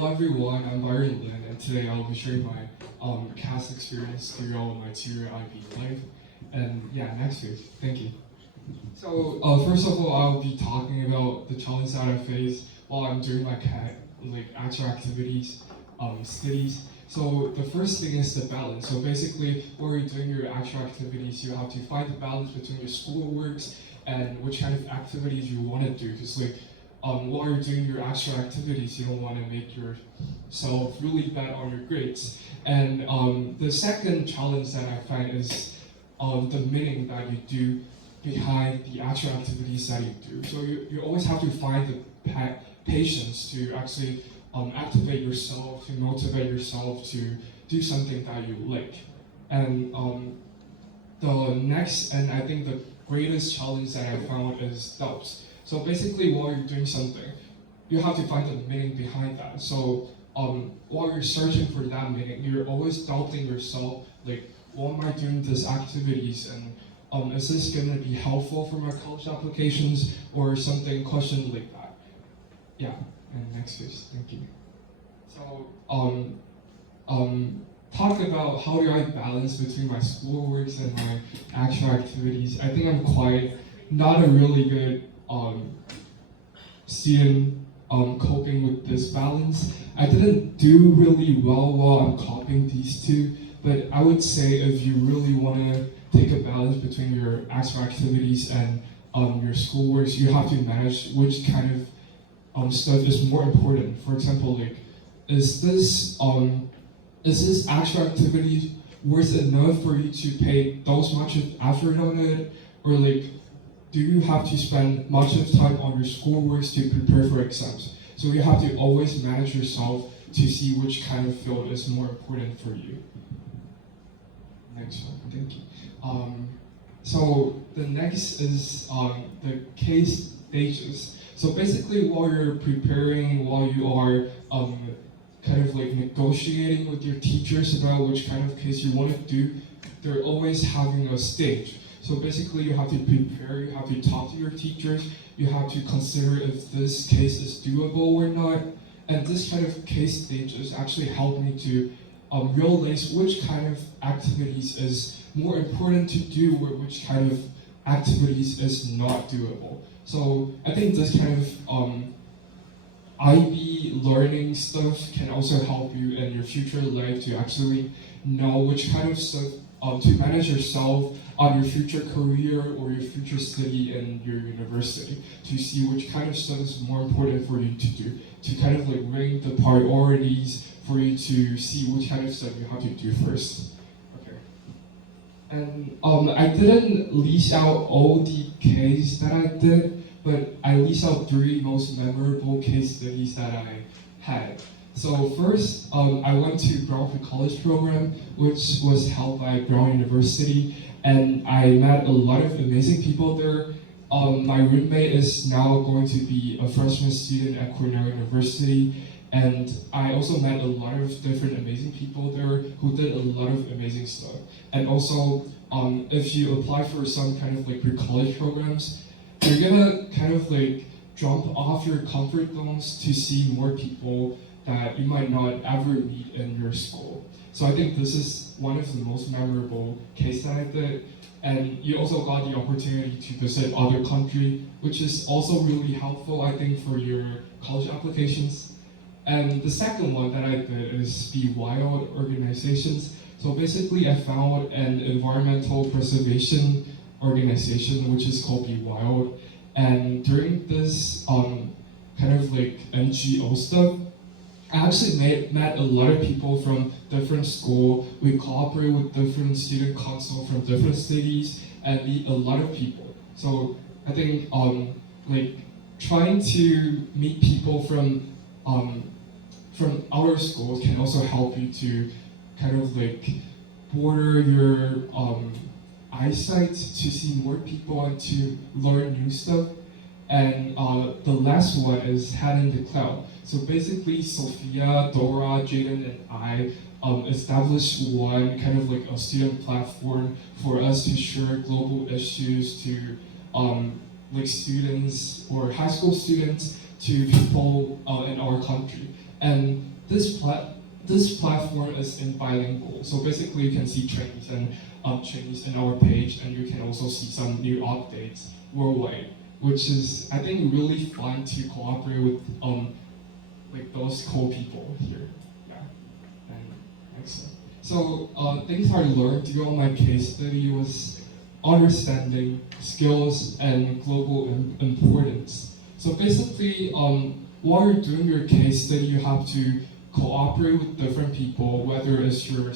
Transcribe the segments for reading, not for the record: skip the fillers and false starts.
Hello everyone, I'm Byron, and today I'll be sharing my CAS experience throughout my 2-year IB life. And yeah, next week. Thank you. So first of all, I'll be talking about the challenge that I face while I'm doing my actual activities, studies. So the first thing is the balance. So basically, while you're doing your actual activities, you have to find the balance between your schoolworks and which kind of activities you want to do. Because while you're doing your actual activities, you don't want to make yourself really bad on your grades. And the second challenge that I find is the meaning that you do behind the actual activities that you do. So you always have to find the patience to actually activate yourself, to motivate yourself to do something that you like. And the next, and I think the greatest challenge that I found is doubts. So basically, while you're doing something, you have to find the meaning behind that. So while you're searching for that meaning, you're always doubting yourself, like, why am I doing these activities, and is this going to be helpful for my college applications, or something, question like that. Yeah, and next please, thank you. So talk about how do I balance between my schoolworks and my actual activities. I think I'm quite not a really good student coping with this balance. I didn't do really well while I'm copying these two, but I would say if you really want to take a balance between your actual activities and your schoolworks, you have to manage which kind of stuff is more important. For example, like, is this actual activity worth enough for you to pay those much of effort on it, or like, do you have to spend much of time on your schoolworks to prepare for exams? So you have to always manage yourself to see which kind of field is more important for you. Next one, thank you. So the next is the case stages. So basically, while you're preparing, while you are kind of like negotiating with your teachers about which kind of case you want to do, they're always having a stage. So basically, you have to prepare, you have to talk to your teachers, you have to consider if this case is doable or not. And this kind of case stages actually help me to realize which kind of activities is more important to do, or which kind of activities is not doable. So I think this kind of IB learning stuff can also help you in your future life to actually know which kind of stuff to manage yourself on your future career or your future study in your university, to see which kind of stuff is more important for you to do, to kind of like rank the priorities for you to see which kind of stuff you have to do first. Okay. And I didn't list out all the cases that I did, but I list out 3 most memorable case studies that I had. So first, I went to Brown College program, which was held by Brown University, and I met a lot of amazing people there. My roommate is now going to be a freshman student at Cornell University, and I also met a lot of different amazing people there who did a lot of amazing stuff. And also, if you apply for some kind of like pre-college programs, you're gonna kind of like jump off your comfort zones to see more people that you might not ever meet in your school. So I think this is one of the most memorable cases that I did. And you also got the opportunity to visit other countries, which is also really helpful, I think, for your college applications. And the second one that I did is Be Wild organizations. So basically, I found an environmental preservation organization, which is called Be Wild. And during this kind of like NGO stuff, I actually met a lot of people from different schools. We cooperate with different student council from different cities and meet a lot of people. So I think like trying to meet people from our schools can also help you to kind of like border your eyesight to see more people and to learn new stuff. And the last one is Head in the Cloud. So basically, Sophia, Dora, Jaden, and I established one kind of like a student platform for us to share global issues to like students or high school students to people in our country. And this platform is in bilingual. So basically you can see Chinese in our page, and you can also see some new updates worldwide, which is, I think, really fun to cooperate with like those cool people here. Yeah, and excellent. So things I learned during my case study was understanding, skills, and global importance. So basically, while you're doing your case study, you have to cooperate with different people, whether it's your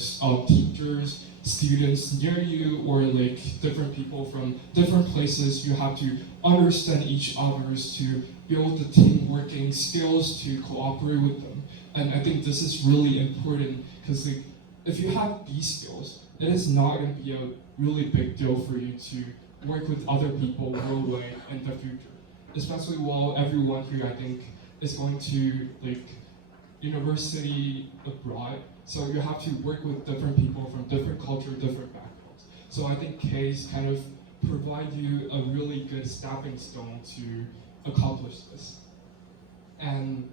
teachers, students near you, or like different people from different places. You have to understand each other's to build the team working skills to cooperate with them. And I think this is really important because like, if you have these skills, it is not going to be a really big deal for you to work with other people worldwide in the future. Especially while everyone here, I think, is going to like university abroad. So you have to work with different people from different culture, different backgrounds. So I think CAS kind of provide you a really good stepping stone to accomplish this. And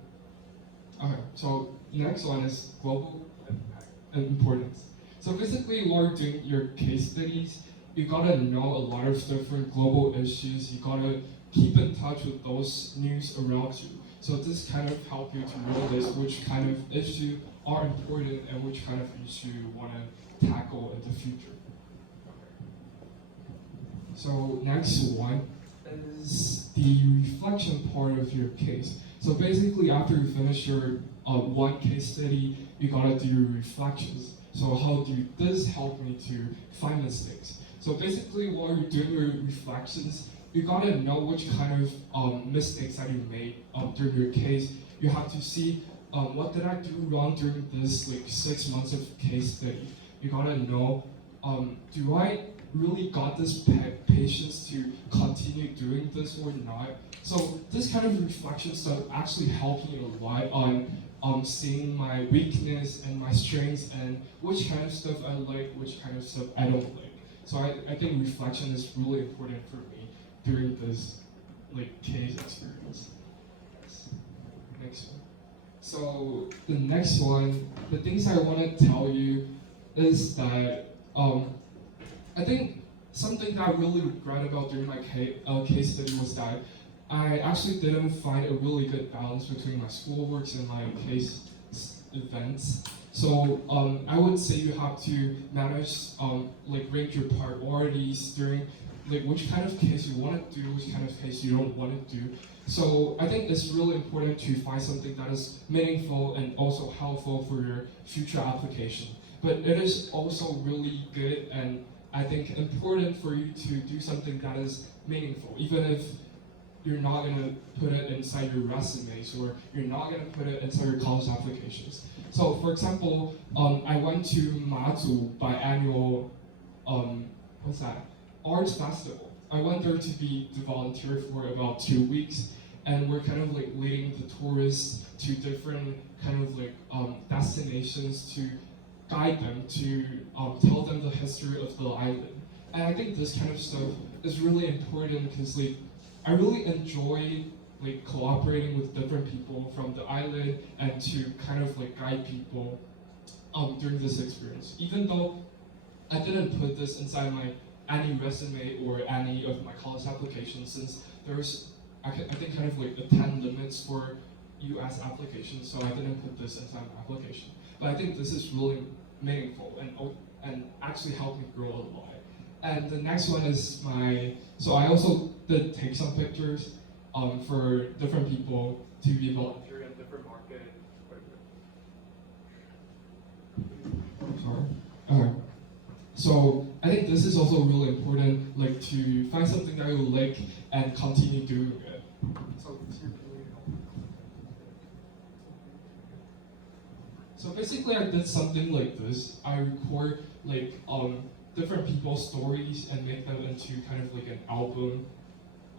okay, so next one is global importance. So basically, while you're doing your case studies, you gotta know a lot of different global issues. You gotta keep in touch with those news around you. So this kind of help you to realize which kind of issue are important and which kind of issue you want to tackle in the future. So next one is the reflection part of your case. So basically, after you finish your one case study, you gotta do reflections. So how do this help me to find mistakes? So basically, while you're doing your reflections, you gotta know which kind of mistakes that you made during your case. You have to see what did I do wrong during this like 6 months of case study. You gotta know, do I really got this patience to continue doing this or not? So this kind of reflection stuff actually helped me a lot on seeing my weakness and my strengths and which kind of stuff I like, which kind of stuff I don't like. So I think reflection is really important for me during this like case experience. Yes. Next one. So the next one, the things I want to tell you is that I think something that I really regret about during my case study was that I actually didn't find a really good balance between my schoolworks and my case events. So I would say you have to manage, like rank your priorities during like which kind of case you want to do, which kind of case you don't want to do. So I think it's really important to find something that is meaningful and also helpful for your future application. But it is also really good and I think important for you to do something that is meaningful, even if you're not going to put it inside your resumes or you're not going to put it inside your college applications. So for example, I went to Mazu biannual, arts festival. I went there to volunteer for about 2 weeks, and we're kind of like leading the tourists to different kind of like destinations to guide them, to tell them the history of the island. And I think this kind of stuff is really important because like I really enjoy like cooperating with different people from the island and to kind of like guide people during this experience. Even though I didn't put this inside my any resume or any of my college applications, since there's I think kind of like a 10 limits for US applications, so I didn't put this inside my application. But I think this is really meaningful and actually helped me grow a lot. And the next one is so I also did take some pictures for different people to be volunteer in different market. Sorry. Okay. So I think this is also really important, like to find something that you like and continue doing it. So basically, I did something like this. I record like different people's stories and make them into kind of like an album,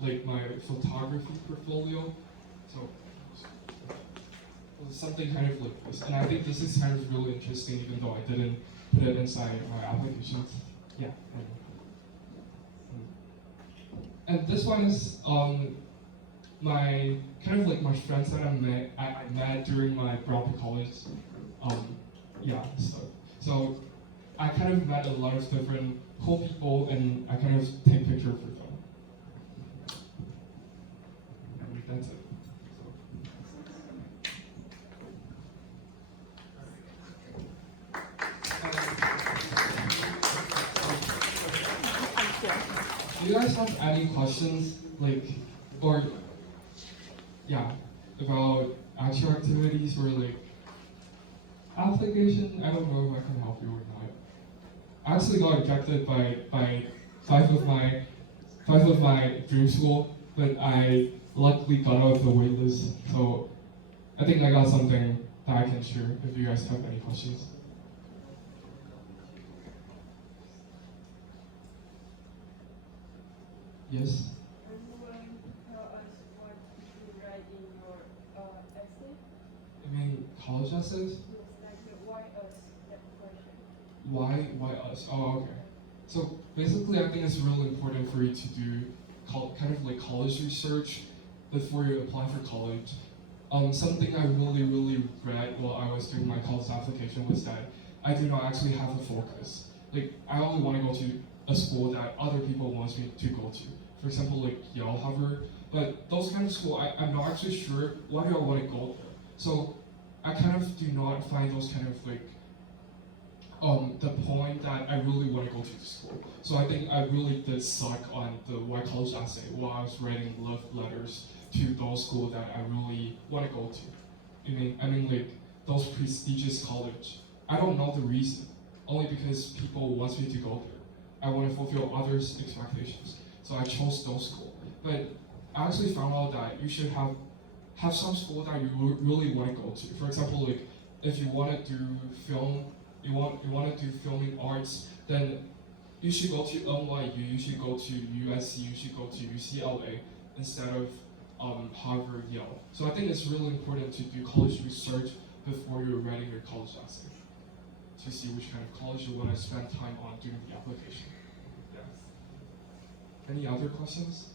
like my photography portfolio. So something kind of like this. And I think this is kind of really interesting, even though I didn't put it inside my applications. Yeah. And this one is my kind of like my friends that I met during my Brown college. Yeah, so I kind of met a lot of different cool people, and I kind of take pictures with them. And that's it. Do you guys have any questions, like, or yeah, about actual activities or like application? I don't know if I can help you or not. I actually got rejected by five of my dream school, but I luckily got out of the wait list. So I think I got something that I can share if you guys have any questions. Yes? Are you willing to tell us what you write in your essay? I mean, college essays? Yes, like why us, that question. Why us? Oh, okay. So basically, I think it's really important for you to do kind of like college research before you apply for college. Something I really regret while I was doing my college application was that I did not actually have a focus. Like, I only want to go to a school that other people want me to go to. For example, like Yale, Harvard. But those kind of school, I'm not actually sure why do I want to go there. So I kind of do not find those kind of like the point that I really want to go to the school. So I think I really did suck on the white college essay while I was writing love letters to those schools that I really want to go to. I mean like those prestigious college. I don't know the reason, only because people want me to go there. I want to fulfill others' expectations. So I chose those schools. But I actually found out that you should have some school that you really want to go to. For example, like if you want to do film, you want to do filming arts, then you should go to NYU, you should go to USC, you should go to UCLA instead of Harvard, Yale. So I think it's really important to do college research before you're writing your college essay to see which kind of college you want to spend time on doing the application. Yes. Any other questions?